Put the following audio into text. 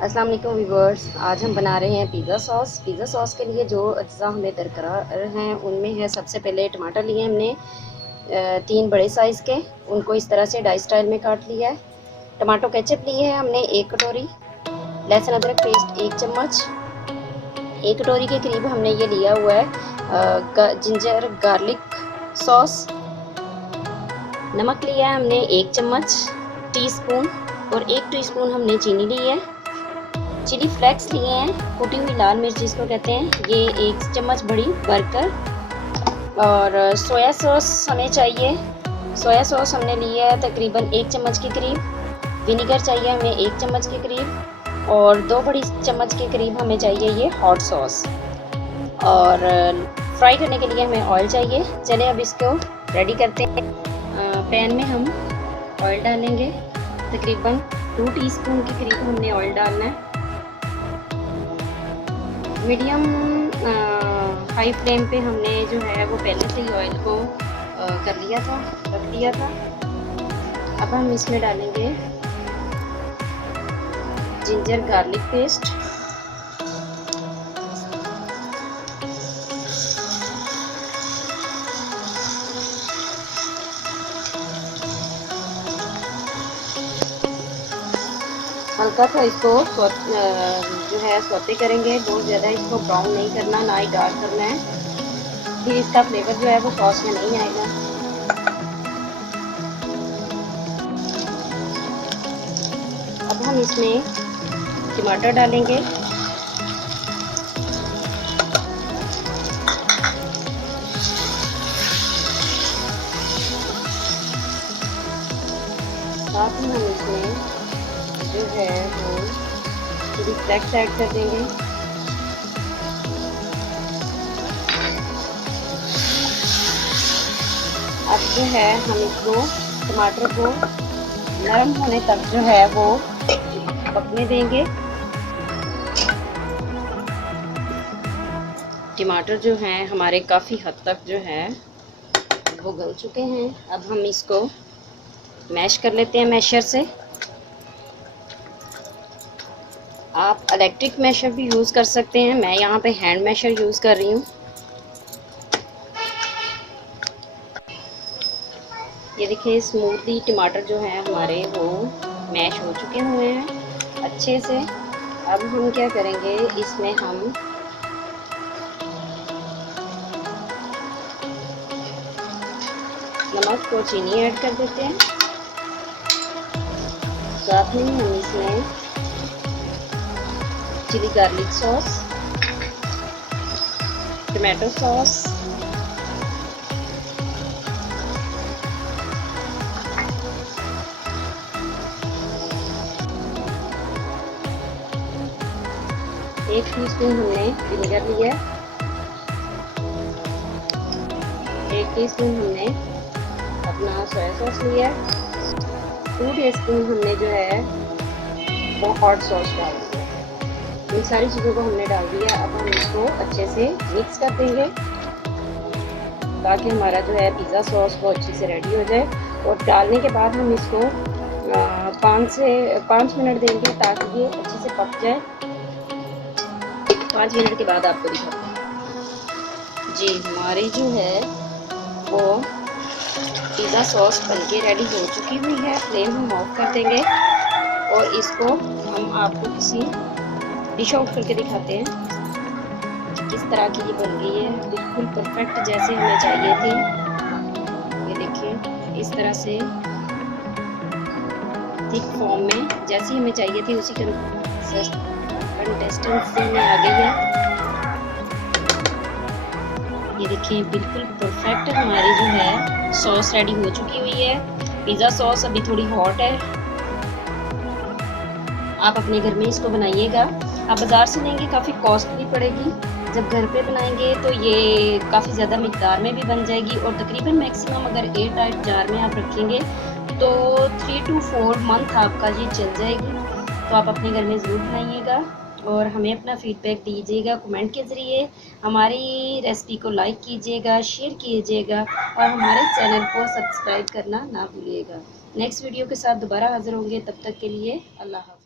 अस्सलाम वालेकुम व्यूवर्स। आज हम बना रहे हैं पिज़्ज़ा सॉस। पिज़्ज़ा सॉस के लिए जो अज्जा हमें दरकार हैं उनमें है सबसे पहले टमाटर लिए हमने 3 बड़े साइज़ के, उनको इस तरह से डाई स्टाइल में काट लिया है। टमाटो केचप लिए है हमने 1 कटोरी, लहसुन अदरक पेस्ट 1 चम्मच, 1 कटोरी के करीब हमने ये लिया हुआ है जिंजर गार्लिक सॉस। नमक लिया है हमने 1 चम्मच टीस्पून और 1 टीस्पून हमने चीनी ली है। चिली फ्लेक्स लिए हैं, कुटी हुई लाल मिर्च जिसको कहते हैं, ये 1 चम्मच बड़ी भरकर। और सोया सॉस हमें चाहिए, सोया सॉस हमने लिया है तकरीबन 1 चम्मच के करीब। विनीगर चाहिए हमें 1 चम्मच के करीब और 2 बड़ी चम्मच के करीब हमें चाहिए ये हॉट सॉस। और फ्राई करने के लिए हमें ऑयल चाहिए। चले अब इसको रेडी करते हैं। पैन में हम ऑयल डालेंगे, तकरीबन 2 टीस्पून के करीब हमने ऑयल डालना है। मीडियम हाई फ्लेम पे हमने जो है वो पहले से ही ऑयल को कर लिया था, रख दिया था। अब हम इसमें डालेंगे जिंजर गार्लिक पेस्ट, हल्का सा इसको जो है सौते करेंगे। बहुत ज़्यादा इसको ब्राउन नहीं करना, ना ही डार्क करना है, फिर इसका फ्लेवर जो है वो सॉस में नहीं आएगा। अब हम इसमें टमाटर डालेंगे, साथ ही हम इसमें जो है वो चिली फ्लेक्स ऐड कर देंगे। अब जो है हम इसको टमाटर को नरम होने तक जो है वो पकने देंगे। टमाटर जो हैं हमारे काफ़ी हद तक जो है वो गल चुके हैं। अब हम इसको मैश कर लेते हैं मैशर से। आप इलेक्ट्रिक मैशर भी यूज़ कर सकते हैं, मैं यहाँ पे हैंड मैशर यूज़ कर रही हूँ। ये देखिए स्मूथली टमाटर जो है हमारे वो मैश हो चुके हुए हैं अच्छे से। अब हम क्या करेंगे, इसमें हम नमक और चीनी ऐड कर देते हैं। साथ में हम इसमें chilli garlic sauce, tomato sauce, एक टीस्पून हमने विनेगर लिया, 1 टीस्पून हमने अपना सोया सॉस लिया, 2 टीस्पून हमने जो है वो हॉट सॉस डाल दिया। इन सारी चीज़ों को हमने डाल दिया। अब हम इसको अच्छे से मिक्स कर देंगे ताकि हमारा जो है पिज़्ज़ा सॉस वो अच्छे से रेडी हो जाए। और डालने के बाद हम इसको 5 मिनट देंगे ताकि ये अच्छे से पक जाए। 5 मिनट के बाद आपको दिखाते हैं। जी हमारी जो है वो पिज़्ज़ा सॉस बनके रेडी हो चुकी हुई है। फ्लेम हम ऑफ कर देंगे और इसको हम आपको किसी डिश आउट करके दिखाते हैं किस तरह की ये बन गई है। बिल्कुल परफेक्ट जैसे हमें चाहिए थी। ये देखिए इस तरह से थिक फॉर्म में जैसी हमें चाहिए थी उसी कंसिस्टेंसी में आ गई है। ये देखिए बिल्कुल परफेक्ट हमारी जो है सॉस रेडी हो चुकी हुई है। पिज़्ज़ा सॉस अभी थोड़ी हॉट है, आप अपने घर में इसको बनाइएगा। आप बाज़ार से लेंगे काफ़ी कॉस्टली पड़ेगी, जब घर पे बनाएंगे तो ये काफ़ी ज़्यादा मिकदार में भी बन जाएगी। और तकरीबन मैक्सिमम अगर एयर टाइट जार में आप रखेंगे तो 3 to 4 मंथ आपका ये चल जाएगी। तो आप अपने घर में ज़रूर बनाइएगा और हमें अपना फीडबैक दीजिएगा कमेंट के ज़रिए। हमारी रेसिपी को लाइक कीजिएगा, शेयर कीजिएगा और हमारे चैनल को सब्सक्राइब करना ना भूलिएगा। नेक्स्ट वीडियो के साथ दोबारा हाज़िर होंगे, तब तक के लिए अल्लाह हाफ़िज़।